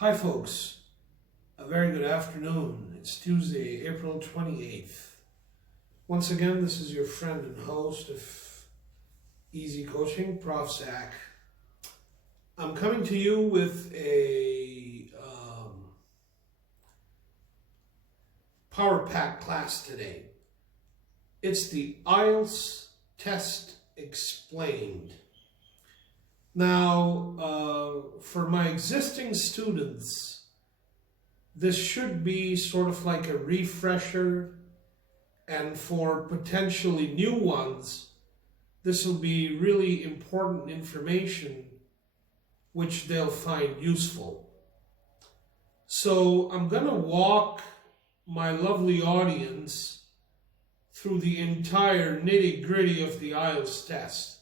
Hi folks, a very good afternoon. It's Tuesday, April 28th. Once again, this is your friend and host of Easy Coaching, Prof. Zach. I'm coming to you with a Power Pack class today. It's the Ielts test explained. Now, for my existing students, this should be sort of like a refresher, and for potentially new ones, this will be really important information which they'll find useful. So I'm going to walk my lovely audience through the entire nitty-gritty of the Ielts test.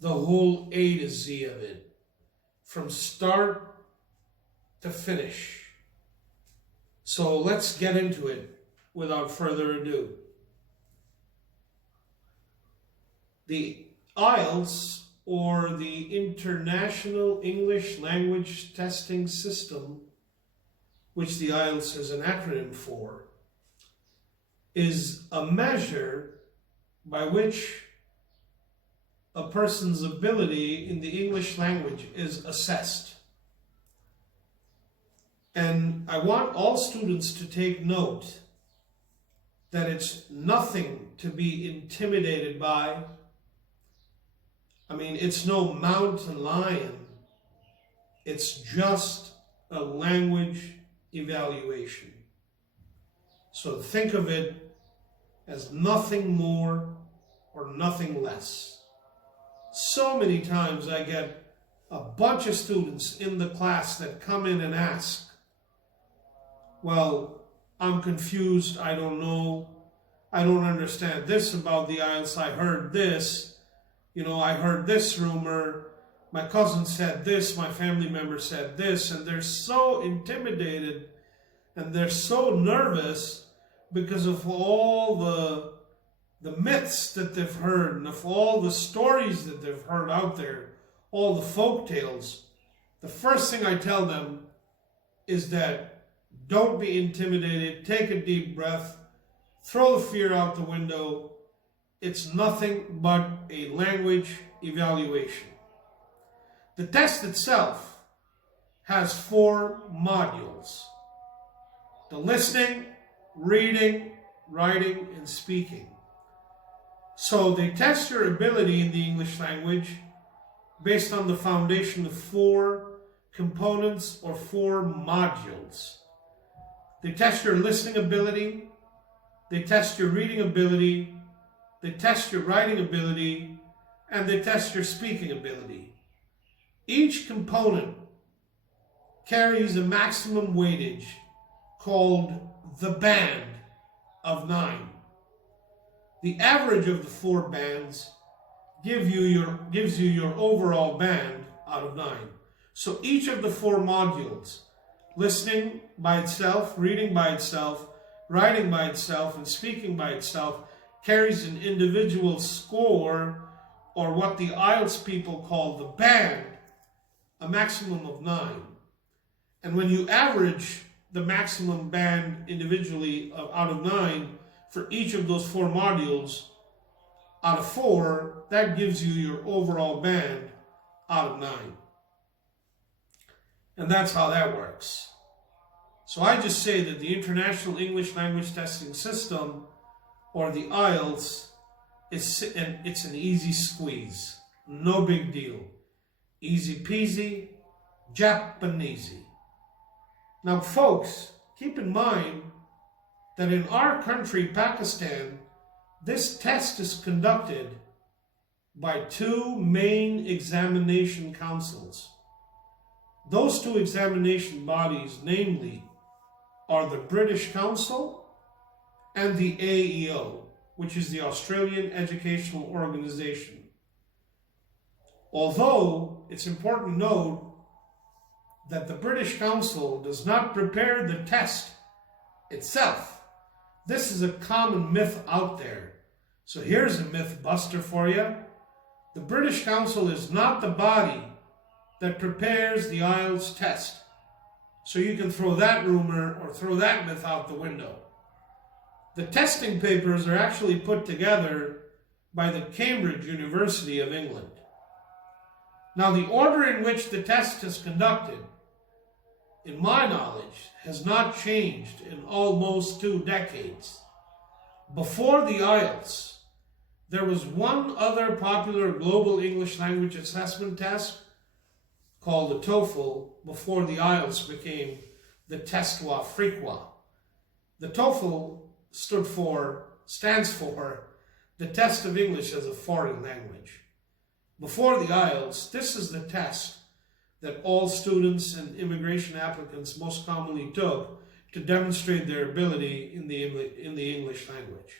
The whole A to Z of it, from start to finish. So let's get into it without further ado. The Ielts, or the International English Language Testing System, which the Ielts is an acronym for, is a measure by which a person's ability in the English language is assessed. And I want all students to take note that it's nothing to be intimidated by. I mean, it's no mountain lion. It's just a language evaluation. So think of it as nothing more or nothing less. So many times I get a bunch of students in the class that come in and ask, well, I'm confused, I don't know, I don't understand this about the Ielts, I heard this, I heard this rumor, my cousin said this, my family member said this, and they're so intimidated and they're so nervous because of all the myths that they've heard and of all the stories that they've heard out there, all the folk tales. The first thing I tell them is that don't be intimidated, take a deep breath, throw the fear out the window. It's nothing but a language evaluation. The test itself has 4 modules: the listening, reading, writing, and speaking. So they test your ability in the English language based on the foundation of 4 components or 4 modules. They test your listening ability, they test your reading ability, they test your writing ability, and they test your speaking ability. Each component carries a maximum weightage called the band of 9. The average of the 4 bands gives you your overall band out of 9. So each of the 4 modules, listening by itself, reading by itself, writing by itself, and speaking by itself, carries an individual score, or what the Ielts people call the band, a maximum of 9. And when you average the maximum band individually out of 9, for each of those 4 modules, out of 4, that gives you your overall band out of 9. And that's how that works. So I just say that the International English Language Testing System, or the Ielts, it's an easy squeeze. No big deal. Easy peasy, Japanesey. Now folks, keep in mind that in our country, Pakistan, this test is conducted by 2 main examination councils. Those 2 examination bodies, namely, are the British Council and the AEO, which is the Australian Educational Organization. Although it's important to note that the British Council does not prepare the test itself. This is a common myth out there. So here's a myth buster for you. The British Council is not the body that prepares the Ielts test. So you can throw that rumor or throw that myth out the window. The testing papers are actually put together by the Cambridge University of England. Now, the order in which the test is conducted, in my knowledge, has not changed in almost 2 decades. Before the Ielts, there was one other popular global English language assessment test called the TOEFL before the Ielts became the Test Frequa. The TOEFL stands for the Test of English as a Foreign Language. Before the Ielts, this is the test that all students and immigration applicants most commonly took to demonstrate their ability in the English language.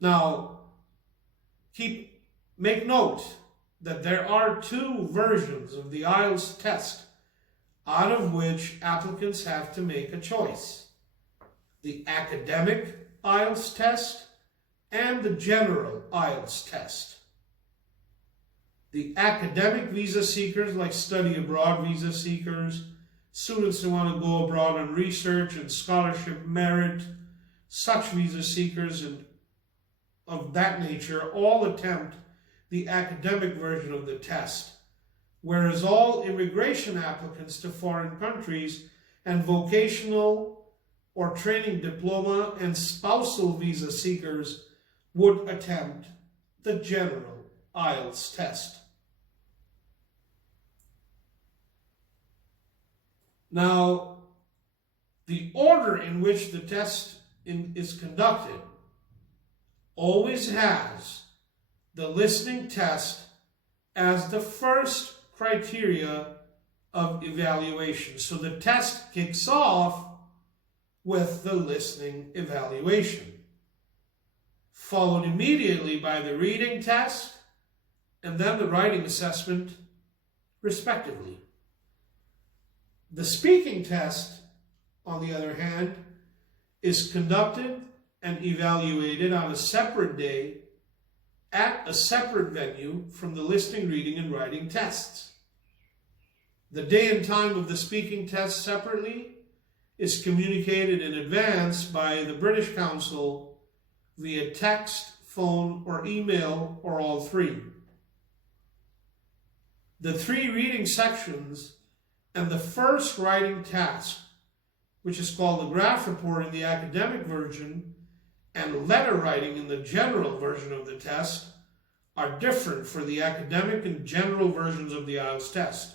Now, make note that there are 2 versions of the Ielts test, out of which applicants have to make a choice: the academic Ielts test and the general Ielts test. The academic visa seekers, like study abroad visa seekers, students who want to go abroad on research and scholarship merit, such visa seekers and of that nature all attempt the academic version of the test, whereas all immigration applicants to foreign countries and vocational or training diploma and spousal visa seekers would attempt the general Ielts test. Now, the order in which the test is conducted always has the listening test as the first criteria of evaluation. So the test kicks off with the listening evaluation, followed immediately by the reading test and then the writing assessment, respectively. The speaking test, on the other hand, is conducted and evaluated on a separate day at a separate venue from the listening, reading, and writing tests. The day and time of the speaking test separately is communicated in advance by the British Council via text, phone, or email, or all 3. The 3 reading sections and the first writing task, which is called the graph report in the academic version and letter writing in the general version of the test, are different for the academic and general versions of the Ielts test.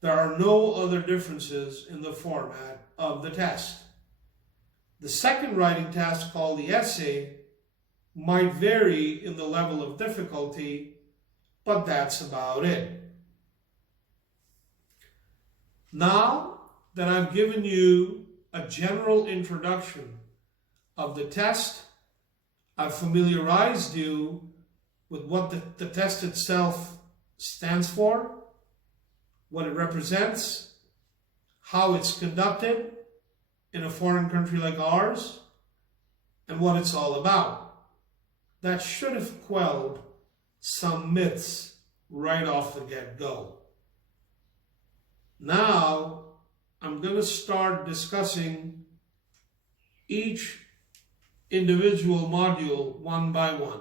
There are no other differences in the format of the test. The second writing task, called the essay, might vary in the level of difficulty, but that's about it. Now that I've given you a general introduction of the test, I've familiarized you with what the test itself stands for, what it represents, how it's conducted in a foreign country like ours, and what it's all about. That should have quelled some myths right off the get-go. Now, I'm going to start discussing each individual module one by one.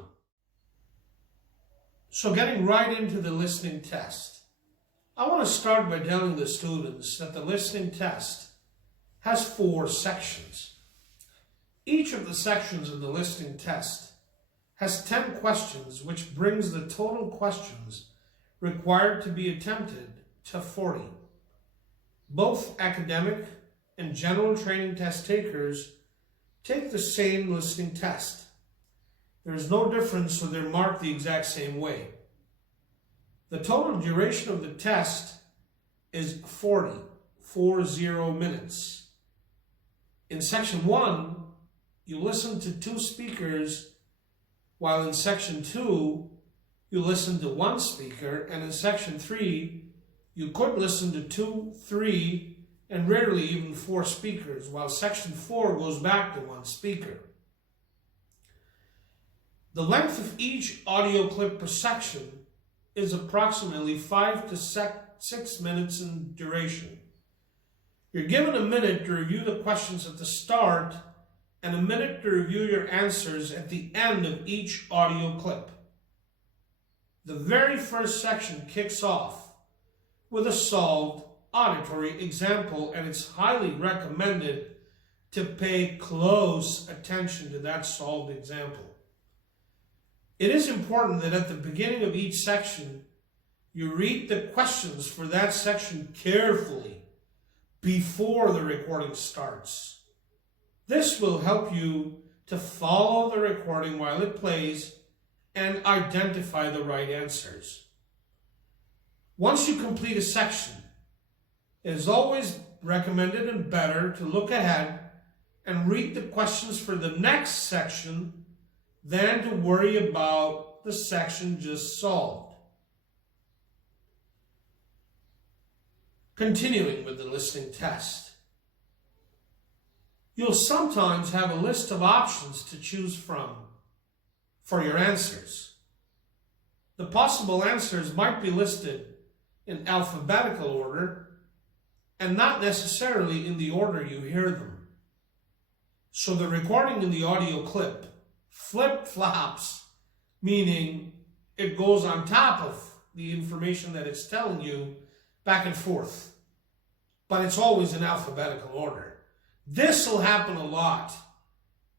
So getting right into the listening test, I want to start by telling the students that the listening test has 4 sections. Each of the sections in the listening test has 10 questions, which brings the total questions required to be attempted to 40. Both academic and general training test takers take the same listening test. There is no difference, so they're marked the exact same way. The total duration of the test is 40 minutes. In section 1, you listen to 2 speakers, while in section 2, you listen to 1 speaker, and in section 3, you could listen to 2, 3, and rarely even 4 speakers, while section 4 goes back to 1 speaker. The length of each audio clip per section is approximately 5 to 6 minutes in duration. You're given a minute to review the questions at the start and a minute to review your answers at the end of each audio clip. The very first section kicks off with a solved auditory example, and it's highly recommended to pay close attention to that solved example. It is important that at the beginning of each section, you read the questions for that section carefully before the recording starts. This will help you to follow the recording while it plays and identify the right answers. Once you complete a section, it is always recommended and better to look ahead and read the questions for the next section than to worry about the section just solved. Continuing with the listening test. You'll sometimes have a list of options to choose from for your answers. The possible answers might be listed in alphabetical order and not necessarily in the order you hear them. So the recording in the audio clip flip-flops, meaning it goes on top of the information that it's telling you back and forth, but it's always in alphabetical order. This will happen a lot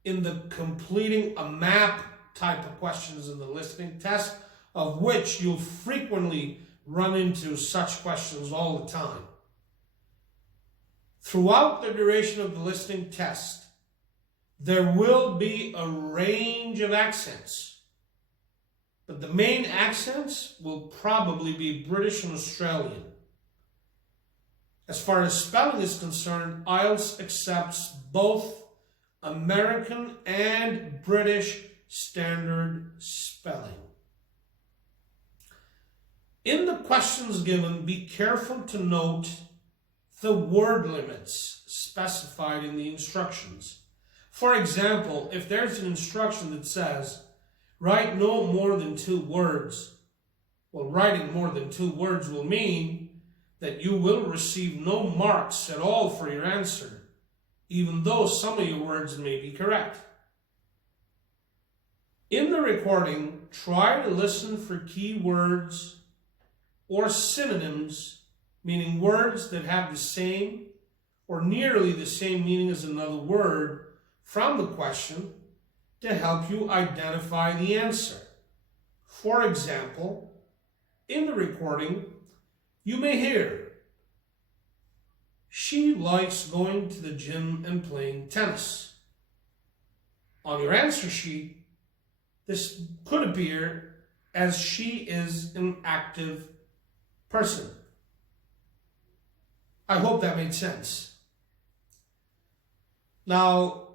in the completing a map type of questions in the listening test, of which you'll frequently run into such questions all the time. Throughout the duration of the listening test, there will be a range of accents, but the main accents will probably be British and Australian. As far as spelling is concerned, Ielts accepts both American and British standard spelling. In the questions given, be careful to note the word limits specified in the instructions. For example, if there's an instruction that says, write no more than 2 words, well, writing more than 2 words will mean that you will receive no marks at all for your answer, even though some of your words may be correct. In the recording, try to listen for key words or synonyms, meaning words that have the same or nearly the same meaning as another word from the question to help you identify the answer. For example, in the recording, you may hear, she likes going to the gym and playing tennis. On your answer sheet, this could appear as she is an active person. I hope that made sense. Now,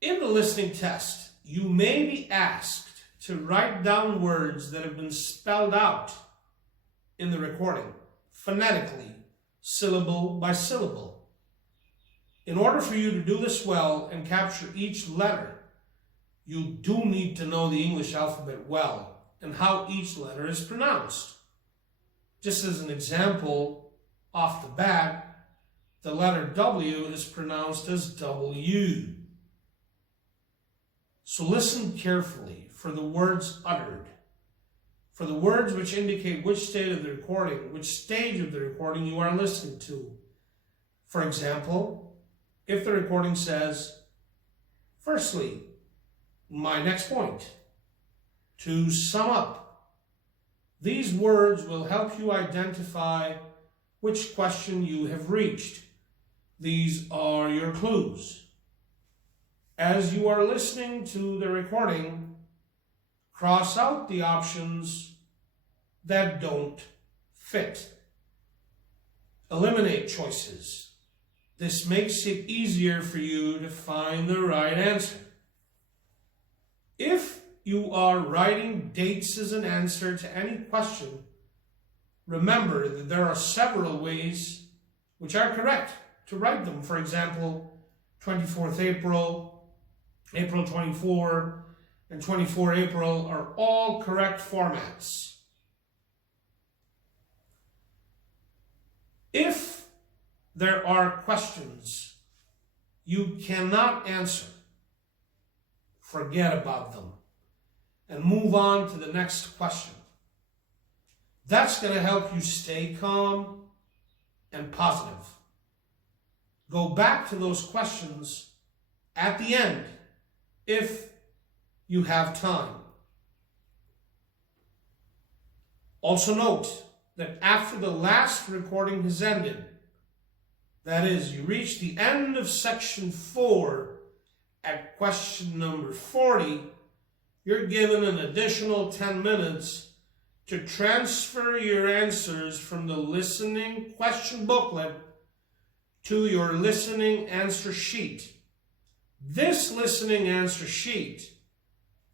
in the listening test, you may be asked to write down words that have been spelled out in the recording, phonetically, syllable by syllable. In order for you to do this well and capture each letter, you do need to know the English alphabet well and how each letter is pronounced. Just as an example, off the bat, the letter W is pronounced as W. So listen carefully for the words uttered, for the words which indicate which stage of the recording you are listening to. For example, if the recording says, firstly, my next point, to sum up, these words will help you identify which question you have reached. These are your clues. As you are listening to the recording, cross out the options that don't fit. Eliminate choices. This makes it easier for you to find the right answer. If you are writing dates as an answer to any question, remember that there are several ways which are correct to write them. For example, 24th April, April 24, and 24 April are all correct formats. If there are questions you cannot answer, forget about them and move on to the next question. That's going to help you stay calm and positive. Go back to those questions at the end if you have time. Also note that after the last recording has ended, that is, you reach the end of section 4 at question number 40, you're given an additional 10 minutes to transfer your answers from the listening question booklet to your listening answer sheet. This listening answer sheet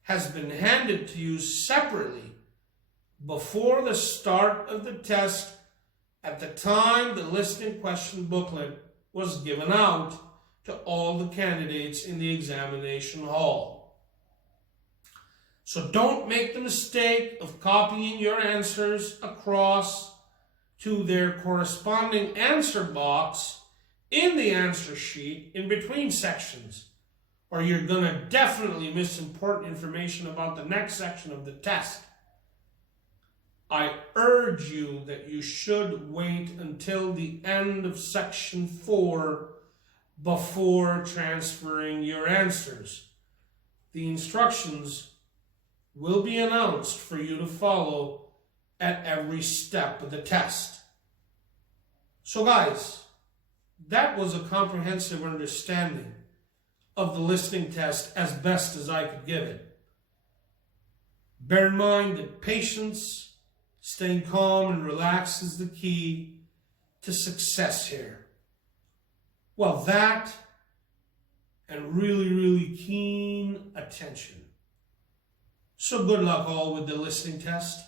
has been handed to you separately before the start of the test at the time the listening question booklet was given out to all the candidates in the examination hall. So don't make the mistake of copying your answers across to their corresponding answer box in the answer sheet in between sections, or you're going to definitely miss important information about the next section of the test. I urge you that you should wait until the end of section 4 before transferring your answers. The instructions will be announced for you to follow at every step of the test. So guys, that was a comprehensive understanding of the listening test as best as I could give it. Bear in mind that patience, staying calm and relaxed is the key to success here. Well, that and really keen attention. So good luck all with the listening test.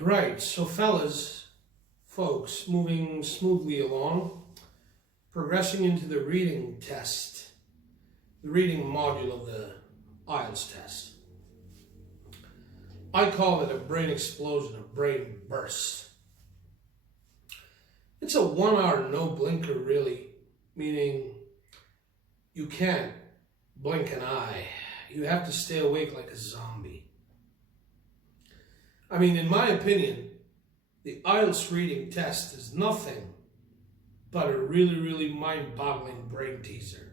Right, so folks, moving smoothly along, progressing into the reading test, the reading module of the Ielts test. I call it a brain explosion, a brain burst. It's a 1 hour no blinker really, meaning you can't blink an eye. You have to stay awake like a zombie. I mean, in my opinion, the Ielts reading test is nothing but a really mind-boggling brain teaser.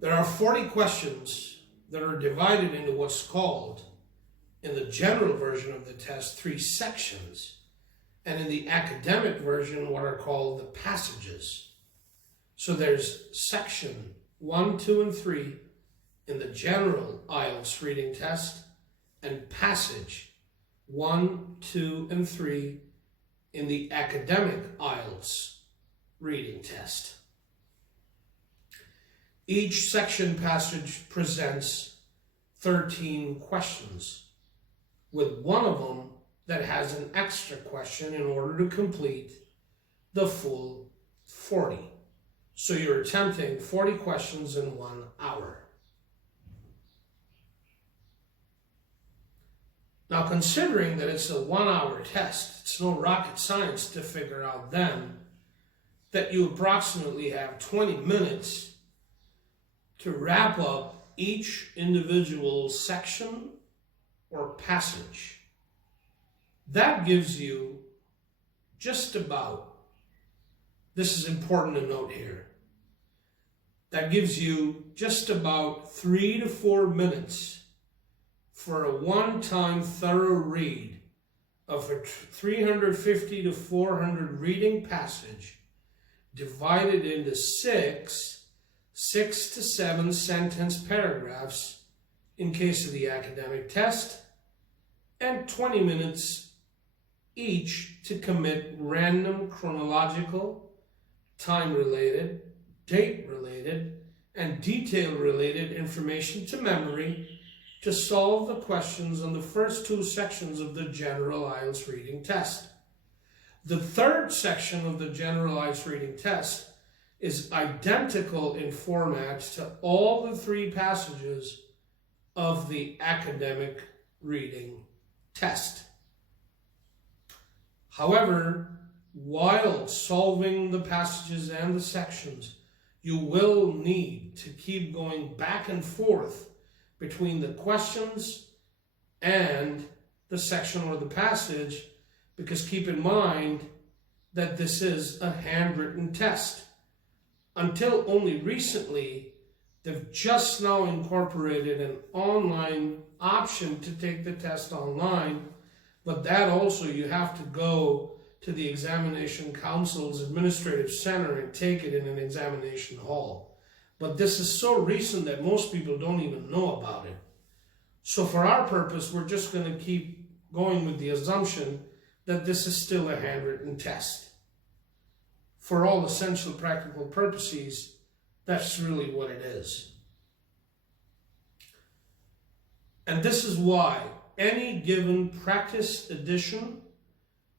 There are 40 questions that are divided into what's called, in the general version of the test, 3 sections, and in the academic version, what are called the passages. So there's section 1, 2, and 3 in the general Ielts reading test, and passage 1, 2, and 3 in the academic Ielts reading test. Each section passage presents 13 questions, with one of them that has an extra question in order to complete the full 40. So you're attempting 40 questions in 1 hour. Now, considering that it's a 1 hour test, it's no rocket science to figure out then that you approximately have 20 minutes to wrap up each individual section or passage. That gives you just about, this is important to note here, that gives you just about 3 to 4 minutes for a one-time thorough read of a 350 to 400 reading passage divided into 6 to 7 sentence paragraphs in case of the academic test, and 20 minutes each to commit random chronological, time-related, date-related, and detail-related information to memory to solve the questions on the first 2 sections of the general Ielts reading test. The third section of the general Ielts reading test is identical in format to all the 3 passages of the academic reading test. However, while solving the passages and the sections, you will need to keep going back and forth between the questions and the section or the passage, because keep in mind that this is a handwritten test. Until only recently, they've just now incorporated an online option to take the test online, but that also you have to go to the Examination Council's Administrative Center and take it in an examination hall. But this is so recent that most people don't even know about it. So for our purpose, we're just going to keep going with the assumption that this is still a handwritten test. For all essential practical purposes, that's really what it is. And this is why any given practice edition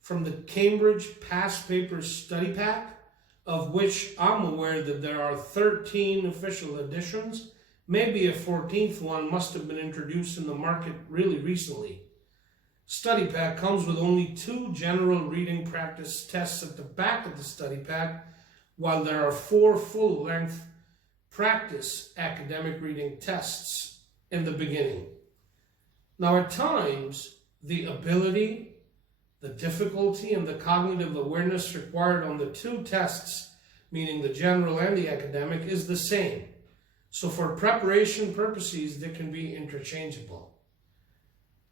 from the Cambridge Past Papers Study Pack, of which I'm aware that there are 13 official editions, maybe a 14th one must have been introduced in the market really recently. Study Pack comes with only 2 general reading practice tests at the back of the study pack, while there are 4 full-length practice academic reading tests in the beginning. Now, at times, the ability, the difficulty, and the cognitive awareness required on the 2 tests, meaning the general and the academic, is the same. So for preparation purposes, they can be interchangeable.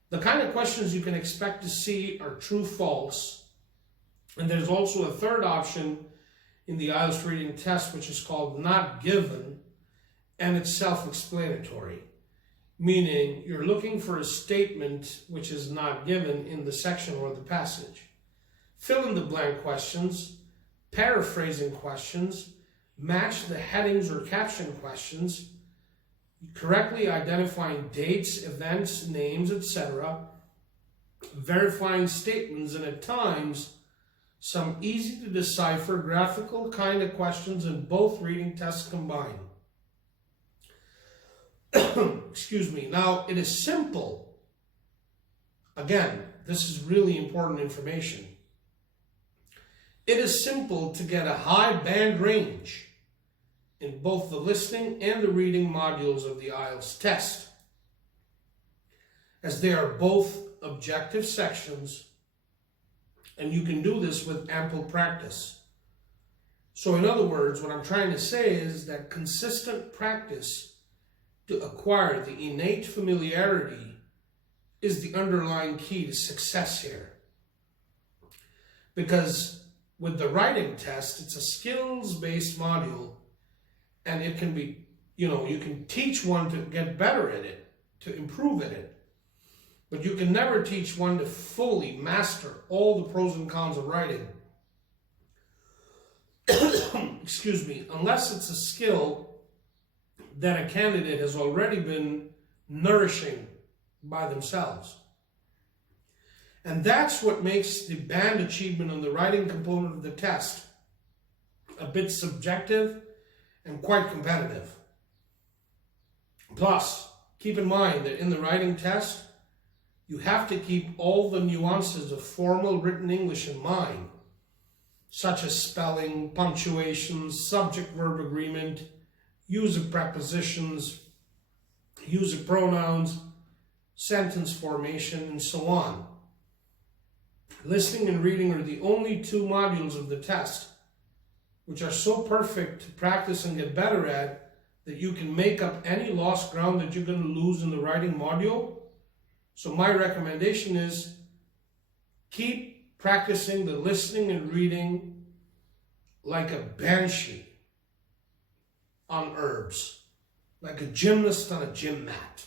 The kind of questions you can expect to see are true-false, and there's also a third option in the IELTS reading test, which is called not given, and it's self-explanatory, meaning you're looking for a statement which is not given in the section or the passage. Fill in the blank questions, paraphrasing questions, match the headings or caption questions, correctly identifying dates, events, names, etc., verifying statements, and at times some easy to decipher graphical kind of questions in both reading tests combined. Excuse me. Now, it is simple. Again, this is really important information. It is simple to get a high band range in both the listening and the reading modules of the IELTS test, as they are both objective sections, and you can do this with ample practice. So in other words, what I'm trying to say is that consistent practice to acquire the innate familiarity is the underlying key to success here. Because with the writing test, it's a skills-based module, and it can be, you can teach one to get better at it, to improve at it. But you can never teach one to fully master all the pros and cons of writing. Excuse me, unless it's a skill that a candidate has already been nourishing by themselves. And that's what makes the band achievement on the writing component of the test a bit subjective and quite competitive. Plus, keep in mind that in the writing test, you have to keep all the nuances of formal written English in mind, such as spelling, punctuation, subject-verb agreement, use of prepositions, use of pronouns, sentence formation, and so on. Listening and reading are the only 2 modules of the test which are so perfect to practice and get better at that you can make up any lost ground that you're going to lose in the writing module. So my recommendation is keep practicing the listening and reading like a banshee on herbs, like a gymnast on a gym mat.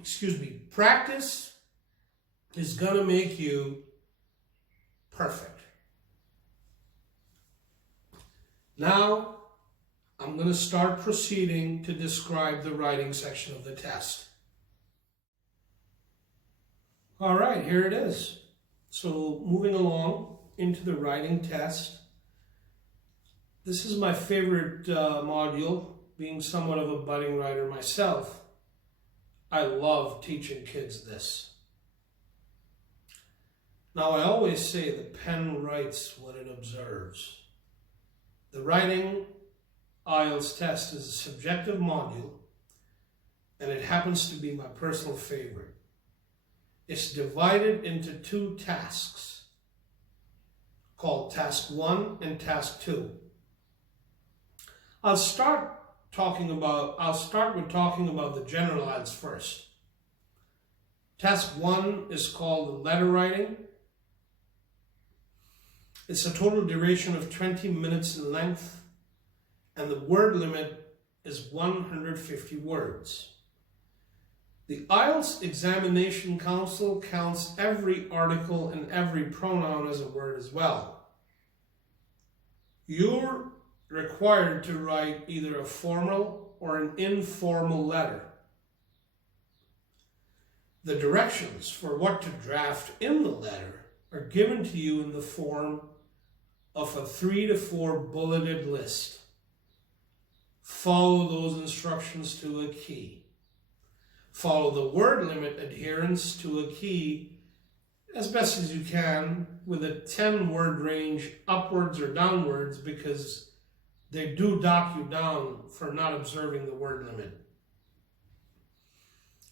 Excuse me. Practice is going to make you perfect. Now, I'm going to start proceeding to describe the writing section of the test. All right, here it is. So, moving along into the writing test. This is my favorite module, being somewhat of a budding writer myself. I love teaching kids this. Now, I always say the pen writes what it observes. The writing IELTS test is a subjective module, and it happens to be my personal favorite. It's divided into 2 tasks called Task 1 and Task 2. I'll start with talking about the general IELTS first. Task 1 is called letter writing. It's a total duration of 20 minutes in length, and the word limit is 150 words. The IELTS Examination Council counts every article and every pronoun as a word as well. You're required to write either a formal or an informal letter. The directions for what to draft in the letter are given to you in the form of a 3 to 4 bulleted list. Follow those instructions to a key. Follow the word limit adherence to a key as best as you can with a 10-word range upwards or downwards, because they do dock you down for not observing the word limit.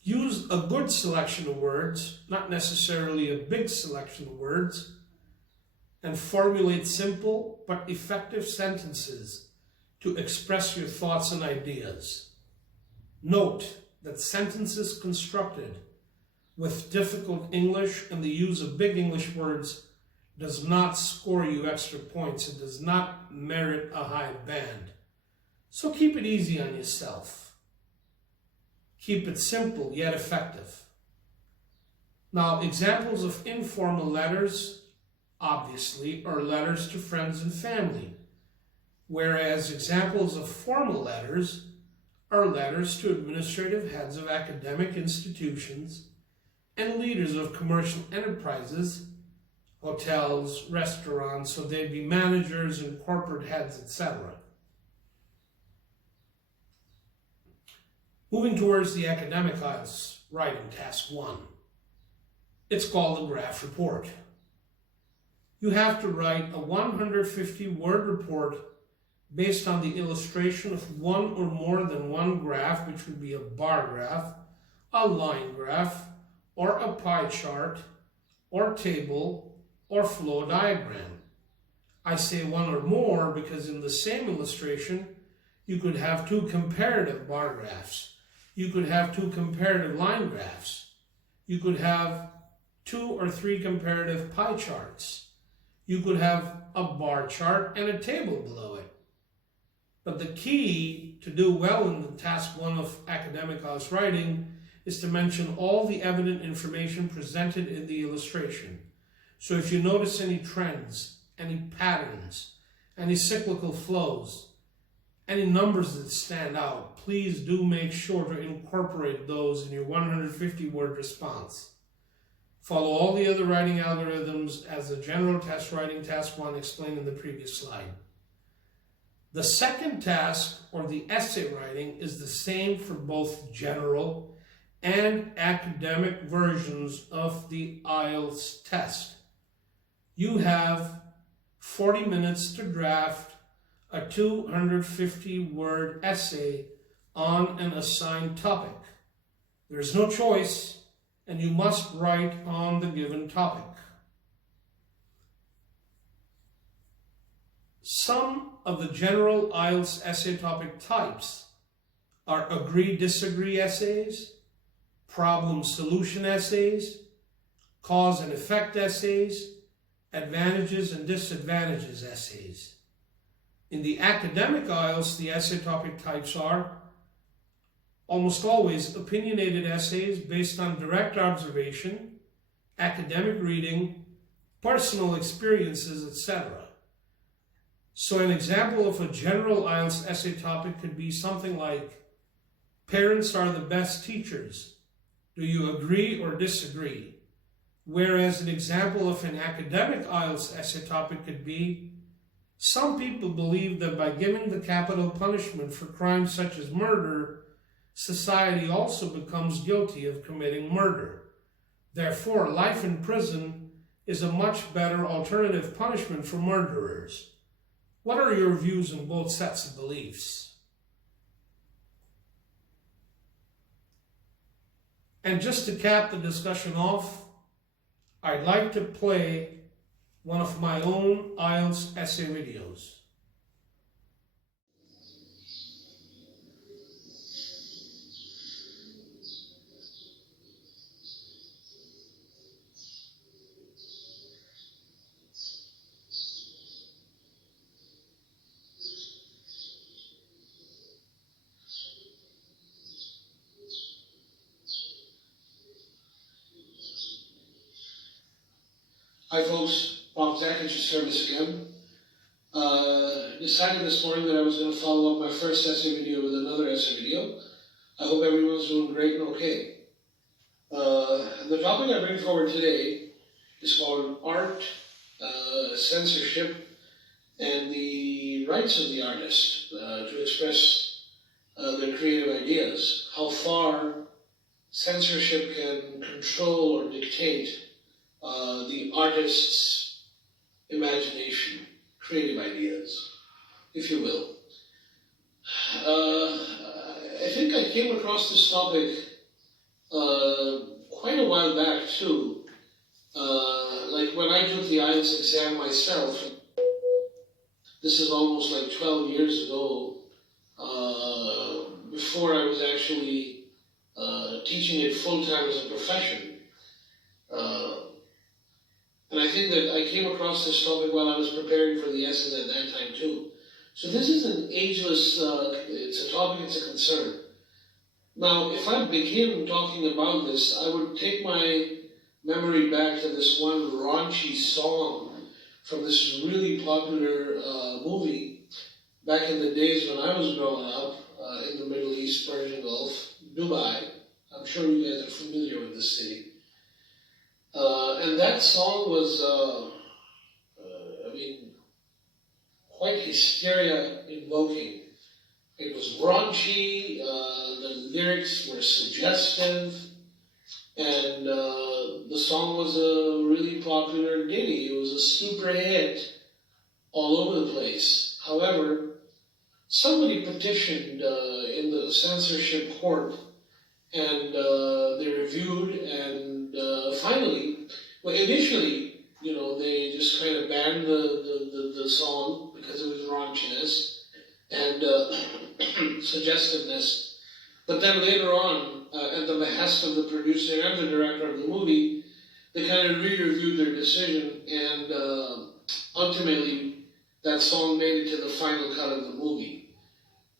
Use a good selection of words, not necessarily a big selection of words, and formulate simple but effective sentences to express your thoughts and ideas. Note that sentences constructed with difficult English and the use of big English words does not score you extra points. It does not merit a high band. So keep it easy on yourself. Keep it simple yet effective. Now, examples of informal letters, obviously, are letters to friends and family, whereas examples of formal letters are letters to administrative heads of academic institutions and leaders of commercial enterprises, hotels, restaurants, so they'd be managers and corporate heads, etc. Moving towards the academic IELTS writing task 1. It's called the graph report. You have to write a 150-word report based on the illustration of one or more than one graph, which would be a bar graph, a line graph, or a pie chart, or table, or flow diagram. I say one or more because in the same illustration, you could have 2 comparative bar graphs. You could have 2 comparative line graphs. You could have 2 or 3 comparative pie charts. You could have a bar chart and a table below it. But the key to do well in the task 1 of academic IELTS writing is to mention all the evident information presented in the illustration. So if you notice any trends, any patterns, any cyclical flows, any numbers that stand out, please do make sure to incorporate those in your 150-word response. Follow all the other writing algorithms as the general test writing task 1 explained in the previous slide. The second task, or the essay writing, is the same for both general and academic versions of the IELTS test. You have 40 minutes to draft a 250-word essay on an assigned topic. There is no choice, and you must write on the given topic. Some of the general IELTS essay topic types are agree-disagree essays, problem-solution essays, cause and effect essays, advantages and disadvantages essays. In the academic IELTS, the essay topic types are almost always opinionated essays based on direct observation, academic reading, personal experiences, etc. So an example of a general IELTS essay topic could be something like, parents are the best teachers. Do you agree or disagree? Whereas an example of an academic IELTS essay topic could be, some people believe that by giving the capital punishment for crimes such as murder, society also becomes guilty of committing murder. Therefore, life in prison is a much better alternative punishment for murderers. What are your views on both sets of beliefs? And just to cap the discussion off, I'd like to play one of my own Ielts essay videos. Hi folks, Prof at your service again. Decided this morning that I was going to follow up my first essay video with another essay video. I hope everyone's doing great and okay. The topic I bring forward today is called Art, Censorship, and the Rights of the Artist to express their creative ideas. How far censorship can control or dictate the artist's imagination, creative ideas, if you will. I think I came across this topic quite a while back too. Like when I took the Ielts exam myself, this is almost like 12 years ago, before I was actually teaching it full-time as a profession. And I think that I came across this topic while I was preparing for the essays at that time too. So this is an ageless, it's a topic, it's a concern. Now, if I begin talking about this, I would take my memory back to this one raunchy song from this really popular movie back in the days when I was growing up in the Middle East, Persian Gulf, Dubai. I'm sure you guys are familiar with this city. And that song was, quite hysteria-invoking. It was raunchy, the lyrics were suggestive, and the song was a really popular ditty. It was a super hit all over the place. However, somebody petitioned in the censorship court, and they reviewed, and finally, well, initially, they just kind of banned the song because it was raunchiness and suggestiveness. But then later on, at the behest of the producer and the director of the movie, they kind of re-reviewed their decision, and ultimately, that song made it to the final cut of the movie.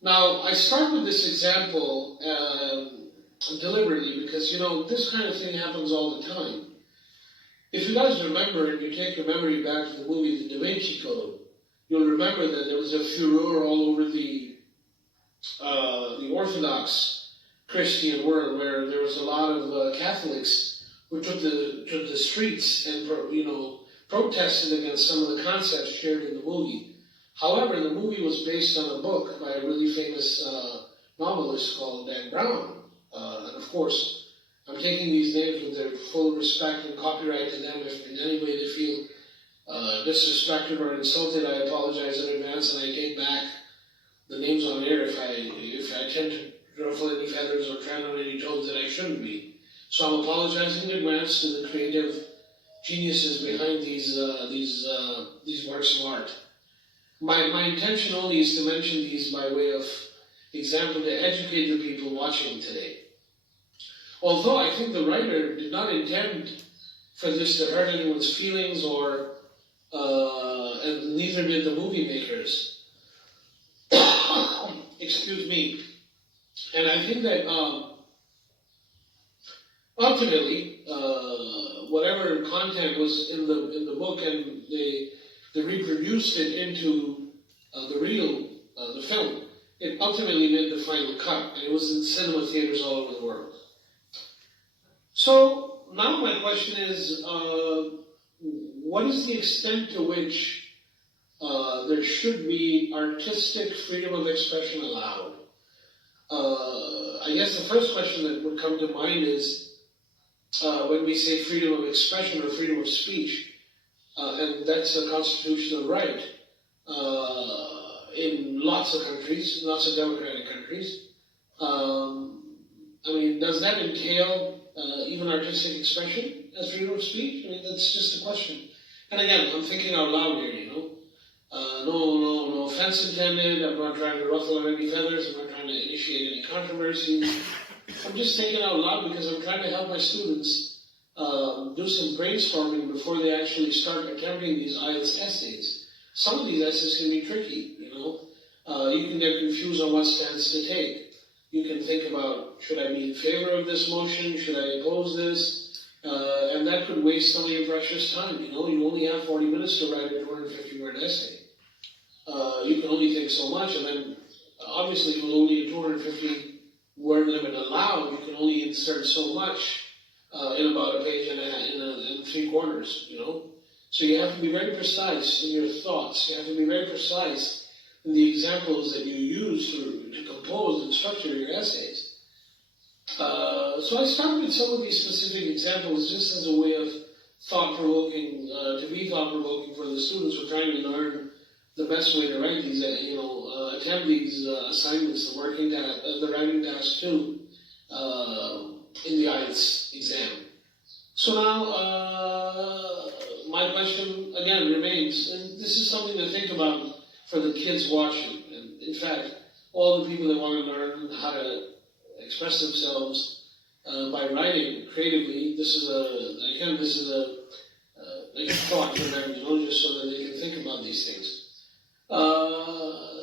Now, I start with this example deliberately because, this kind of thing happens all the time. If you guys remember, and you take your memory back to the movie The Da Vinci Code, you'll remember that there was a furor all over the Orthodox Christian world, where there was a lot of Catholics who took the streets and protested against some of the concepts shared in the movie. However, the movie was based on a book by a really famous novelist called Dan Brown, and of course, I'm taking these names with their full respect and copyright to them. If in any way they feel disrespected or insulted, I apologize in advance, and I take back the names on air if I tend to ruffle any feathers or tread on any toes that I shouldn't be. So I'm apologizing in advance to the creative geniuses behind these works of art. My intention only is to mention these by way of example to educate the people watching today. Although I think the writer did not intend for this to hurt anyone's feelings, and neither did the movie makers. Excuse me. And I think that ultimately, whatever content was in the book, and they reproduced it into the film, it ultimately made the final cut, and it was in cinema theaters all over the world. So now my question is, what is the extent to which there should be artistic freedom of expression allowed? I guess the first question that would come to mind is, when we say freedom of expression or freedom of speech, and that's a constitutional right in lots of countries, lots of democratic countries. I mean, does that entail even artistic expression as freedom of speech? I mean, that's just a question. And again, I'm thinking out loud here, you know. No offense intended. I'm not trying to ruffle any feathers. I'm not trying to initiate any controversy. I'm just thinking out loud because I'm trying to help my students do some brainstorming before they actually start attempting these IELTS essays. Some of these essays can be tricky, you know. You can get confused on what stance to take. You can think about, should I be in favor of this motion? Should I oppose this? And that could waste some of your precious time, you know. You only have 40 minutes to write a 250-word essay. You can only think so much, and then obviously with only a 250-word limit allowed, you can only insert so much in about a page and in 3 quarters, you know. So you have to be very precise in your thoughts. You have to be very precise in the examples that you use to compose and structure your essays. So I started with some of these specific examples just as a way of thought-provoking, to be thought-provoking for the students who are trying to learn the best way to write these, attempt these assignments, the writing task too, in the IELTS exam. So now, my question again remains, and this is something to think about for the kids watching, and in fact, all the people that want to learn how to express themselves by writing creatively. This is a thought for them, you know, just so that they can think about these things.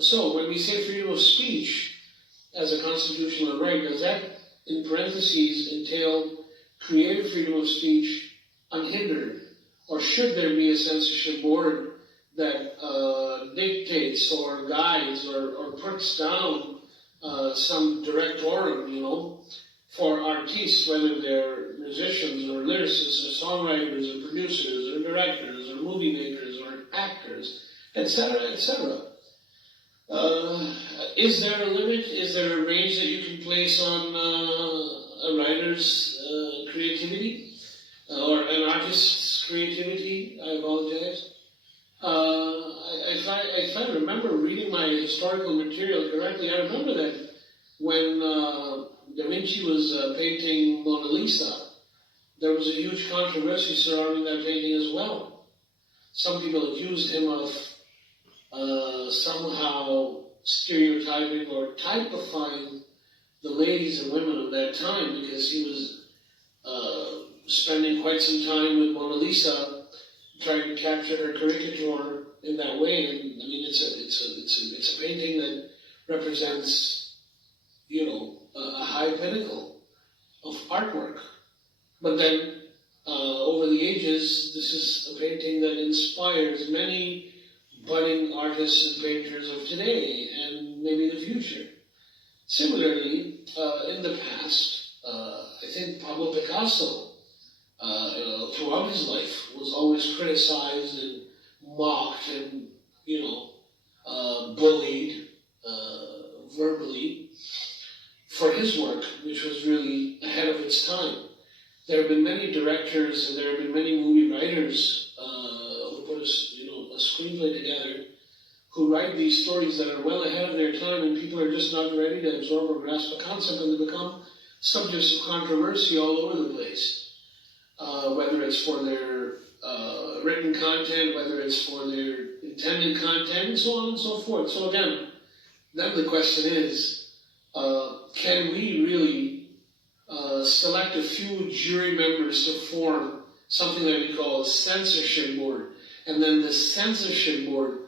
So when we say freedom of speech as a constitutional right, does that, in parentheses, entail creative freedom of speech unhindered? Or should there be a censorship board that dictates or guides or puts down some directorum, you know, for artists, whether they're musicians or lyricists or songwriters or producers or directors or movie makers or actors, etc., etc. Is there a limit? Is there a range that you can place on a writer's creativity or an artist's creativity? I apologize. If I remember reading my historical material correctly, I remember that when Da Vinci was painting Mona Lisa, there was a huge controversy surrounding that painting as well. Some people accused him of somehow stereotyping or typifying the ladies and women of that time because he was spending quite some time with Mona Lisa trying to capture her caricature in that way. And I mean, it's a painting that represents, you know, a high pinnacle of artwork. But then over the ages, this is a painting that inspires many budding artists and painters of today and maybe the future. Similarly, in the past, I think Pablo Picasso, throughout his life, was always criticized and mocked and, you know, bullied verbally for his work, which was really ahead of its time. There have been many directors and there have been many movie writers who put a screenplay together, who write these stories that are well ahead of their time, and people are just not ready to absorb or grasp the concept, and they become subjects of controversy all over the place. Whether it's for their written content, whether it's for their intended content, and so on and so forth. So again, then the question is, can we really select a few jury members to form something that we call a censorship board? And then the censorship board,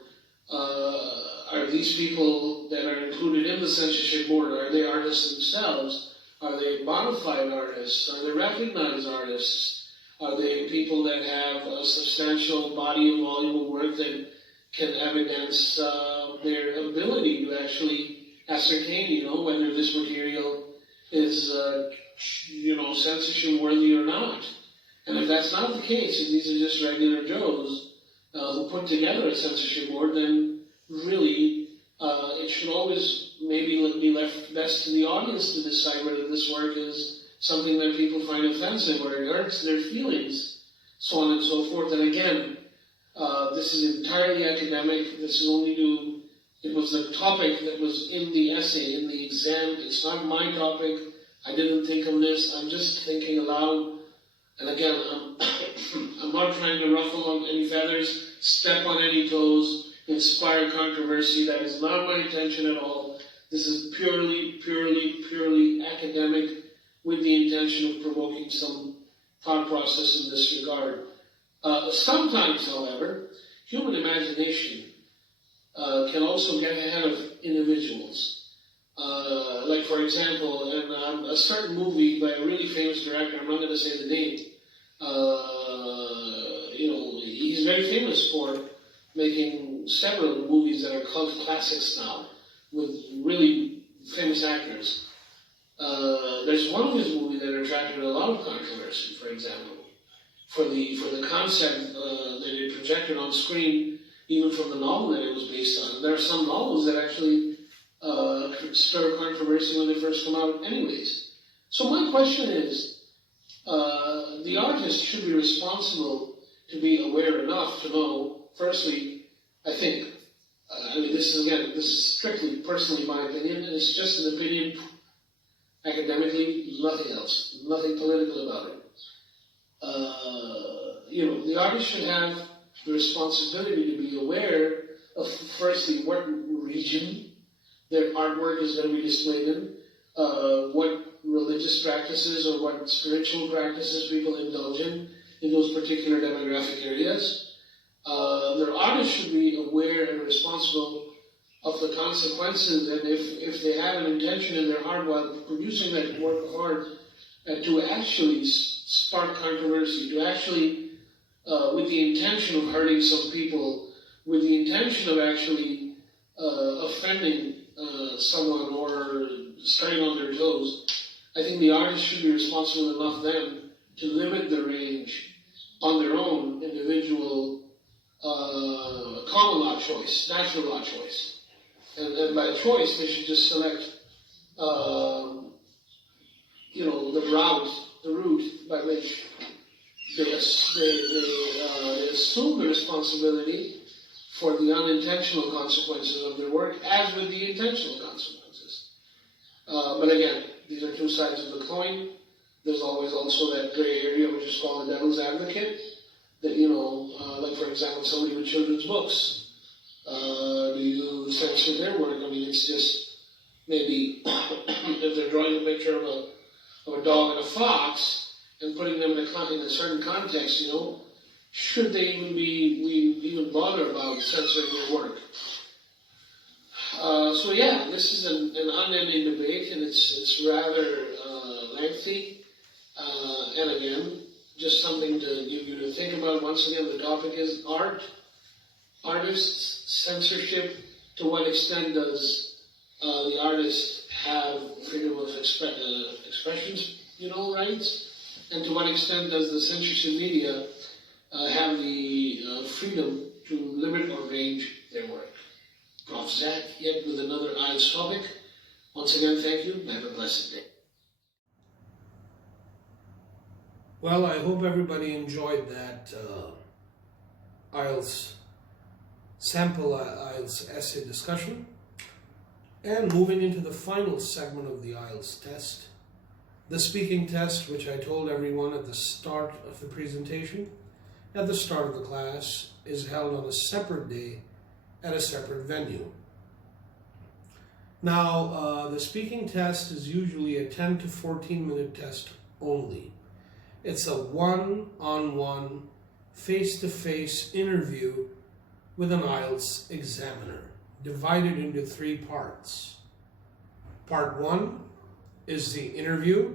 are these people that are included in the censorship board, are they artists themselves? Are they bona fide artists? Are they recognized artists? Are they people that have a substantial body and volume of work that can evidence their ability to actually ascertain, you know, whether this material is, censorship worthy or not? And if that's not the case, if these are just regular Joes who put together a censorship board, then really it should always maybe be left best to the audience to decide whether this work is something that people find offensive or it hurts their feelings, so on and so forth. And again, This is entirely academic. This is only due, it was the topic that was in the essay, in the exam. It's not my topic. I didn't think of this. I'm just thinking aloud. And again, I'm not trying to ruffle on any feathers, step on any toes, inspire controversy. That is not my intention at all. This is purely academic with the intention of provoking some thought process in this regard. Sometimes, however, human imagination can also get ahead of individuals. Like, for example, in a certain movie by a really famous director, I'm not going to say the name, he's very famous for making several movies that are cult classics now, with really famous actors. There's one of his movies that attracted a lot of controversy, for example, for the concept that it projected on screen, even from the novel that it was based on. There are some novels that actually stir controversy when they first come out anyways. So my question is, the artist should be responsible to be aware enough to know, firstly, I think, this is strictly personally my opinion, and it's just an opinion academically, nothing else, nothing political about it. The artist should have the responsibility to be aware of, firstly, what region their artwork is going to be displayed in, what religious practices or what spiritual practices people indulge in those particular demographic areas. Their artists should be aware and responsible of the consequences, and if they have an intention in their heart while producing that work of art to actually spark controversy, to actually, with the intention of hurting some people, with the intention of actually offending someone or stepping on their toes, I think the artist should be responsible enough then to limit the range on their own individual common law choice, natural law choice. And by choice, they should just select, the route by which they assume the responsibility for the unintentional consequences of their work, as with the intentional consequences. But again, these are two sides of the coin. There's always also that gray area, which is called the devil's advocate, that, like, for example, somebody with children's books. Do you censor their work? I mean, it's just maybe if they're drawing a picture of a dog and a fox and putting them in a certain context, should they even bother about censoring their work? This is an unending debate, and it's rather lengthy. And again, just something to give you to think about. Once again, the topic is art, artists, censorship. To what extent does the artist have freedom of expressions, rights? And to what extent does the censorship media have the freedom to limit or range their work? Prof. Zach, yet with another Ielts topic. Once again, thank you. Have a blessed day. Well, I hope everybody enjoyed that sample Ielts essay discussion. And moving into the final segment of the Ielts test, the speaking test, which I told everyone at the start of the presentation, at the start of the class, is held on a separate day at a separate venue. Now, the speaking test is usually a 10 to 14 minute test only. It's a one-on-one, face-to-face interview with an Ielts examiner, divided into 3 parts. Part 1 is the interview.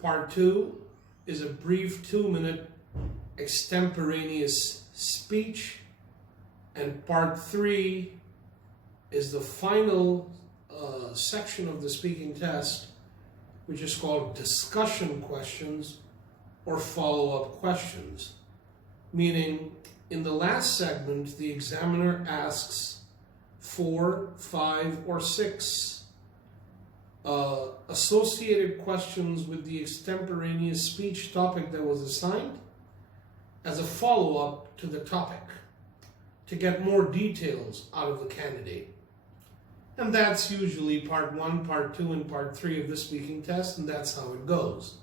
Part 2 is a brief 2-minute extemporaneous speech. And part 3 is the final section of the speaking test, which is called discussion questions or follow-up questions. Meaning, in the last segment, the examiner asks 4, 5, or 6 associated questions with the extemporaneous speech topic that was assigned. as a follow-up to the topic to get more details out of the candidate. And that's usually part 1, part 2, and part 3 of the speaking test, and that's how it goes.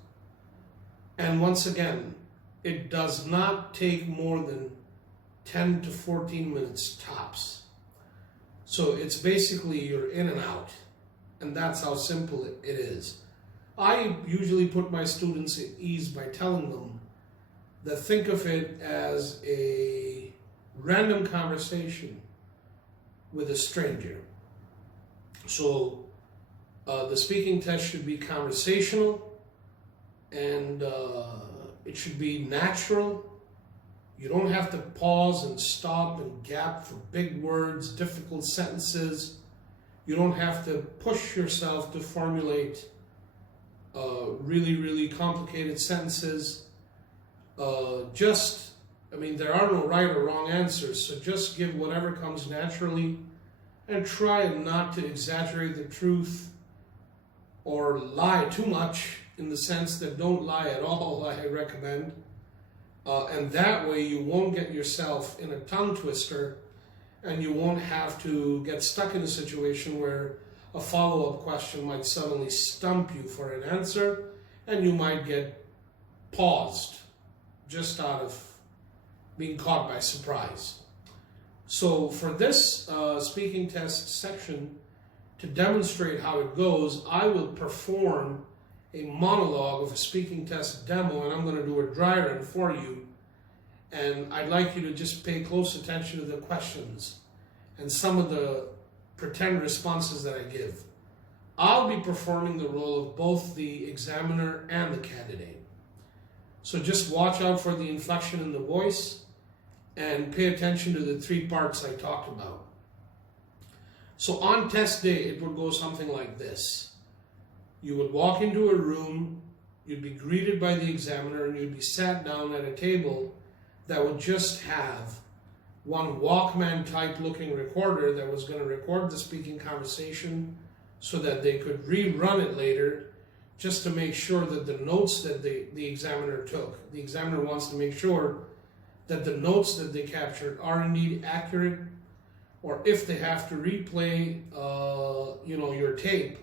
And once again, it does not take more than 10 to 14 minutes tops. So it's basically you're in and out, and that's how simple it is. I usually put my students at ease by telling them that think of it as a random conversation with a stranger. So the speaking test should be conversational, and it should be natural. You don't have to pause and stop and gap for big words, difficult sentences. You don't have to push yourself to formulate really, really complicated sentences. There are no right or wrong answers, so just give whatever comes naturally and try not to exaggerate the truth or lie too much, in the sense that don't lie at all, I recommend. And that way you won't get yourself in a tongue twister, and you won't have to get stuck in a situation where a follow-up question might suddenly stump you for an answer, and you might get paused just out of being caught by surprise. So for this speaking test section, to demonstrate how it goes, I will perform a monologue of a speaking test demo, and I'm going to do a dry run for you. And I'd like you to just pay close attention to the questions and some of the pretend responses that I give. I'll be performing the role of both the examiner and the candidate. So just watch out for the inflection in the voice and pay attention to the 3 parts I talked about. So on test day, it would go something like this. You would walk into a room, you'd be greeted by the examiner, and you'd be sat down at a table that would just have one Walkman type looking recorder that was going to record the speaking conversation so that they could rerun it later, just to make sure that the notes that the examiner took. The examiner wants to make sure that the notes that they captured are indeed accurate, or if they have to replay your tape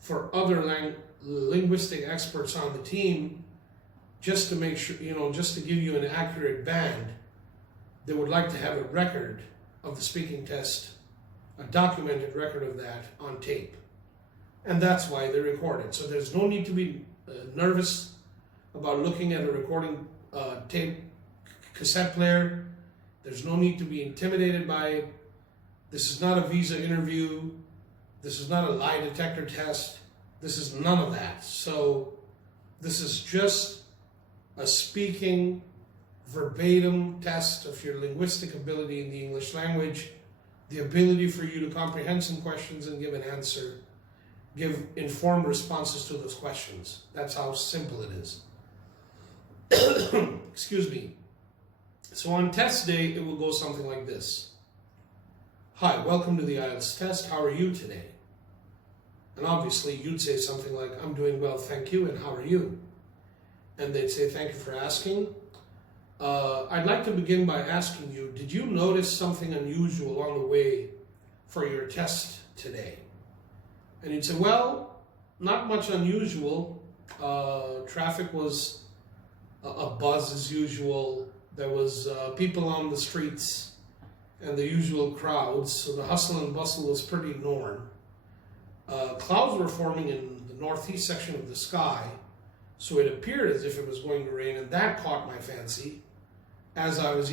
for other linguistic experts on the team, just to make sure, just to give you an accurate band, they would like to have a record of the speaking test, a documented record of that on tape. And that's why they record it. So there's no need to be nervous about looking at a recording tape cassette player. There's no need to be intimidated by it. This is not a visa interview. This is not a lie detector test. This is none of that. So this is just a speaking verbatim test of your linguistic ability in the English language, the ability for you to comprehend some questions and give an answer, give informed responses to those questions. That's how simple it is. Excuse me. So on test day, it will go something like this. Hi, welcome to the Ielts test. How are you today? And obviously you'd say something like, I'm doing well, thank you, and how are you? And they'd say, thank you for asking. I'd like to begin by asking you, did you notice something unusual along the way for your test today? And you'd say, well, not much unusual. Traffic was a buzz as usual. There was people on the streets and the usual crowds, so the hustle and bustle was pretty norm. Clouds were forming in the northeast section of the sky, so it appeared as if it was going to rain, and that caught my fancy. As I was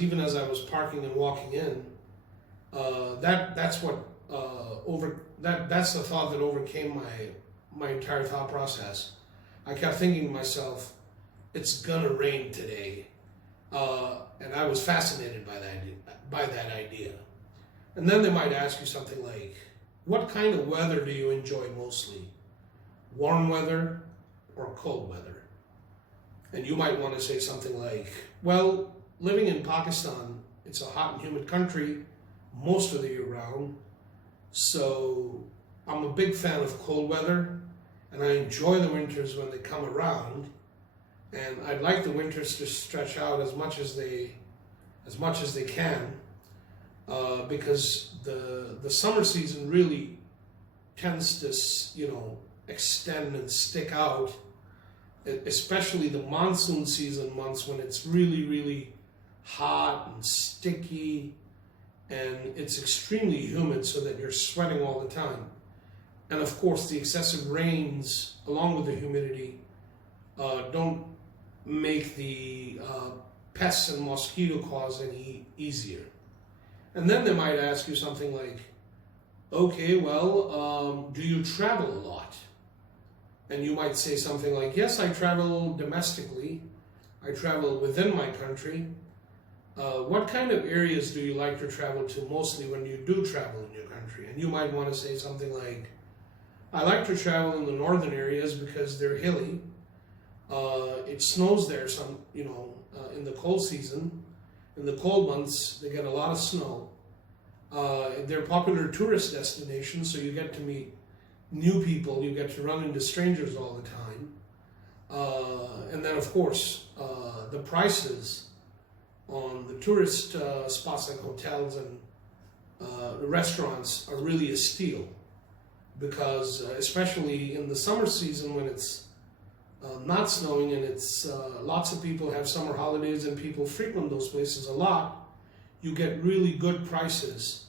parking and walking in, that's the thought that overcame my entire thought process. I kept thinking to myself, it's gonna rain today, and I was fascinated by that idea. And then they might ask you something like, what kind of weather do you enjoy mostly? Warm weather or cold weather? And you might want to say something like, well, living in Pakistan, it's a hot and humid country most of the year round, so I'm a big fan of cold weather, and I enjoy the winters when they come around. and I'd like the winters to stretch out as much as they can, because the summer season really tends to, you know, extend and stick out, especially the monsoon season months when it's really, really hot and sticky and it's extremely humid so that you're sweating all the time. And of course, the excessive rains, along with the humidity, don't make the pests and mosquito cause any easier. And then they might ask you something like, okay, well, do you travel a lot? And you might say something like, yes, I travel domestically. I travel within my country. What kind of areas do you like to travel to mostly when you do travel in your country? And you might want to say something like, I like to travel in the northern areas because they're hilly. It snows there in the cold season. In the cold months, they get a lot of snow. They're popular tourist destinations, so you get to meet new people, you get to run into strangers all the time. And then, of course, the prices on the tourist spots like hotels and restaurants are really a steal, because especially in the summer season when it's not snowing and it's lots of people have summer holidays and people frequent those places a lot, you get really good prices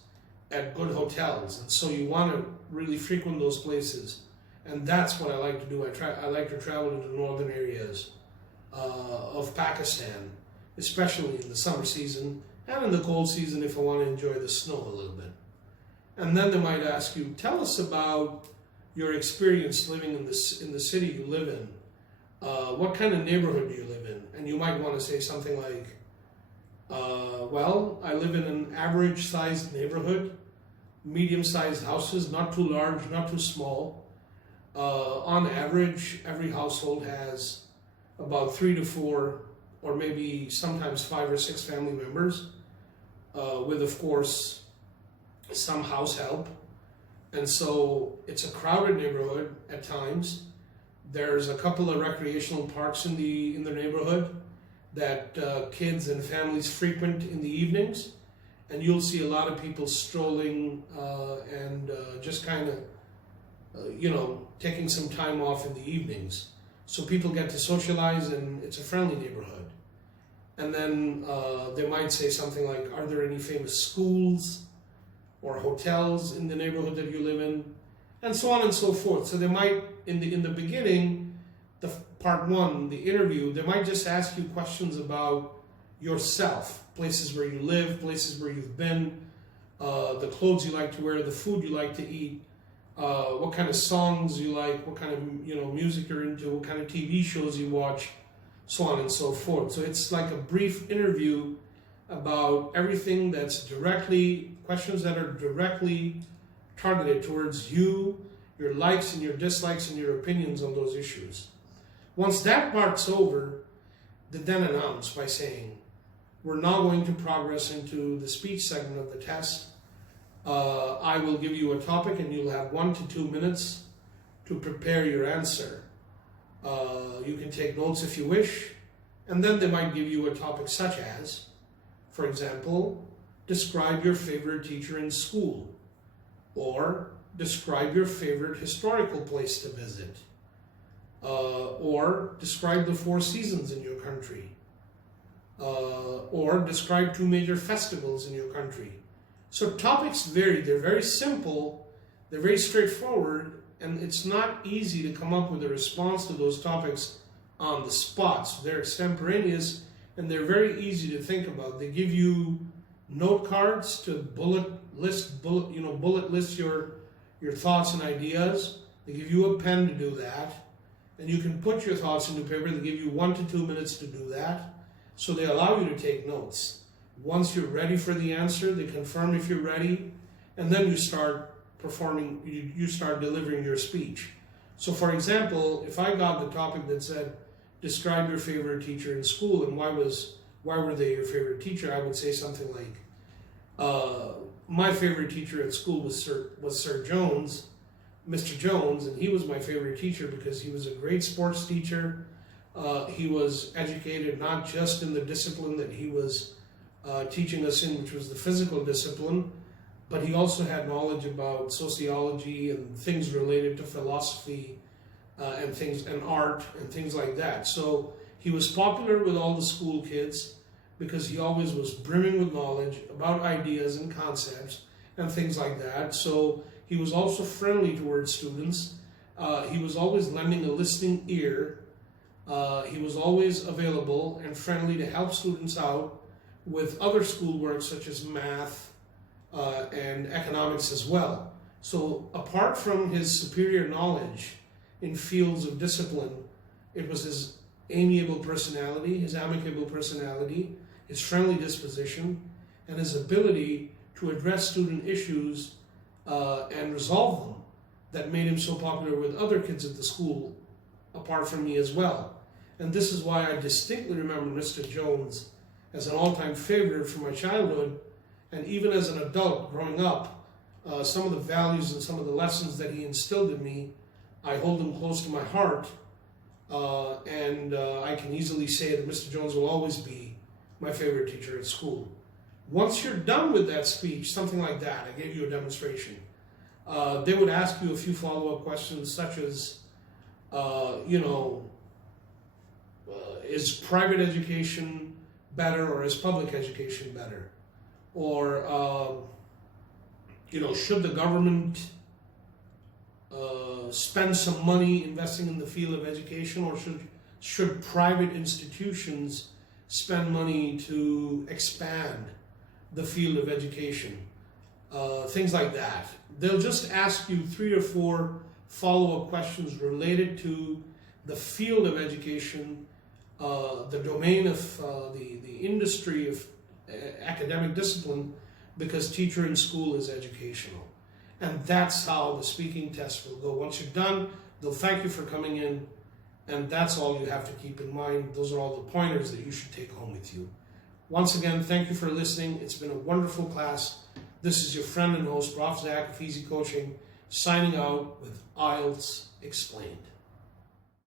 at good hotels, and so you want to really frequent those places, and that's what I like to do. I like to travel to the northern areas of Pakistan, especially in the summer season and in the cold season if I want to enjoy the snow a little bit. And then they might ask you, tell us about your experience living in the city you live in. What kind of neighborhood do you live in? And you might want to say something like, well, I live in an average-sized neighborhood, medium-sized houses, not too large, not too small. On average, every household has about 3 to 4, or maybe sometimes 5 or 6 family members, with, of course, some house help. And so it's a crowded neighborhood at times. There's a couple of recreational parks in the neighborhood that kids and families frequent in the evenings, and you'll see a lot of people strolling and just kind of, taking some time off in the evenings. So people get to socialize, and it's a friendly neighborhood. And then they might say something like, are there any famous schools or hotels in the neighborhood that you live in? And so on and so forth. So they might, in the beginning, the part one, the interview, they might just ask you questions about yourself, places where you live, places where you've been, the clothes you like to wear, the food you like to eat, what kind of songs you like, what kind of music you're into, what kind of TV shows you watch, so on and so forth. So it's like a brief interview about everything that's questions that are directly targeted towards you, your likes and your dislikes and your opinions on those issues. Once that part's over, they then announce by saying, we're now going to progress into the speech segment of the test. I will give you a topic and you'll have 1 to 2 minutes to prepare your answer. You can take notes if you wish, and then they might give you a topic such as, for example, describe your favorite teacher in school, or describe your favorite historical place to visit, or describe the 4 seasons in your country, or describe 2 major festivals in your country. So topics vary. They're very simple, they're very straightforward, and it's not easy to come up with a response to those topics on the spot. So they're extemporaneous, and they're very easy to think about. They give you note cards to bullet list your thoughts and ideas. They give you a pen to do that, and you can put your thoughts into paper. They give you 1 to 2 minutes to do that. So they allow you to take notes. Once you're ready for the answer, they confirm if you're ready, and then you start performing, you start delivering your speech. So for example, if I got the topic that said, describe your favorite teacher in school and why were they your favorite teacher, I would say something like, my favorite teacher at school was Sir Jones, Mr. Jones, and he was my favorite teacher because he was a great sports teacher, He was educated not just in the discipline that he was teaching us in, which was the physical discipline, but he also had knowledge about sociology and things related to philosophy and things and art and things like that. So he was popular with all the school kids because he always was brimming with knowledge about ideas and concepts and things like that. So he was also friendly towards students. He was always lending a listening ear. He was always available and friendly to help students out with other schoolwork such as math and economics as well. So apart from his superior knowledge in fields of discipline, it was his amiable personality, his amicable personality, his friendly disposition, and his ability to address student issues and resolve them that made him so popular with other kids at the school, apart from me as well. And this is why I distinctly remember Mr. Jones as an all-time favorite from my childhood, and even as an adult growing up, some of the values and some of the lessons that he instilled in me, I hold them close to my heart, and I can easily say that Mr. Jones will always be my favorite teacher at school. Once you're done with that speech, something like that, I gave you a demonstration, they would ask you a few follow-up questions such as, is private education better or is public education better? Or, should the government spend some money investing in the field of education, or should private institutions spend money to expand the field of education? Things like that. They'll just ask you 3 or 4 follow-up questions related to the field of education, the domain of the industry of academic discipline, because teacher in school is educational. And that's how the speaking test will go. Once you're done, they'll thank you for coming in, and that's all you have to keep in mind. Those are all the pointers that you should take home with you. Once again, thank you for listening. It's been a wonderful class. This is your friend and host, Prof. Zach of Easy Coaching, signing out with Ielts Explained.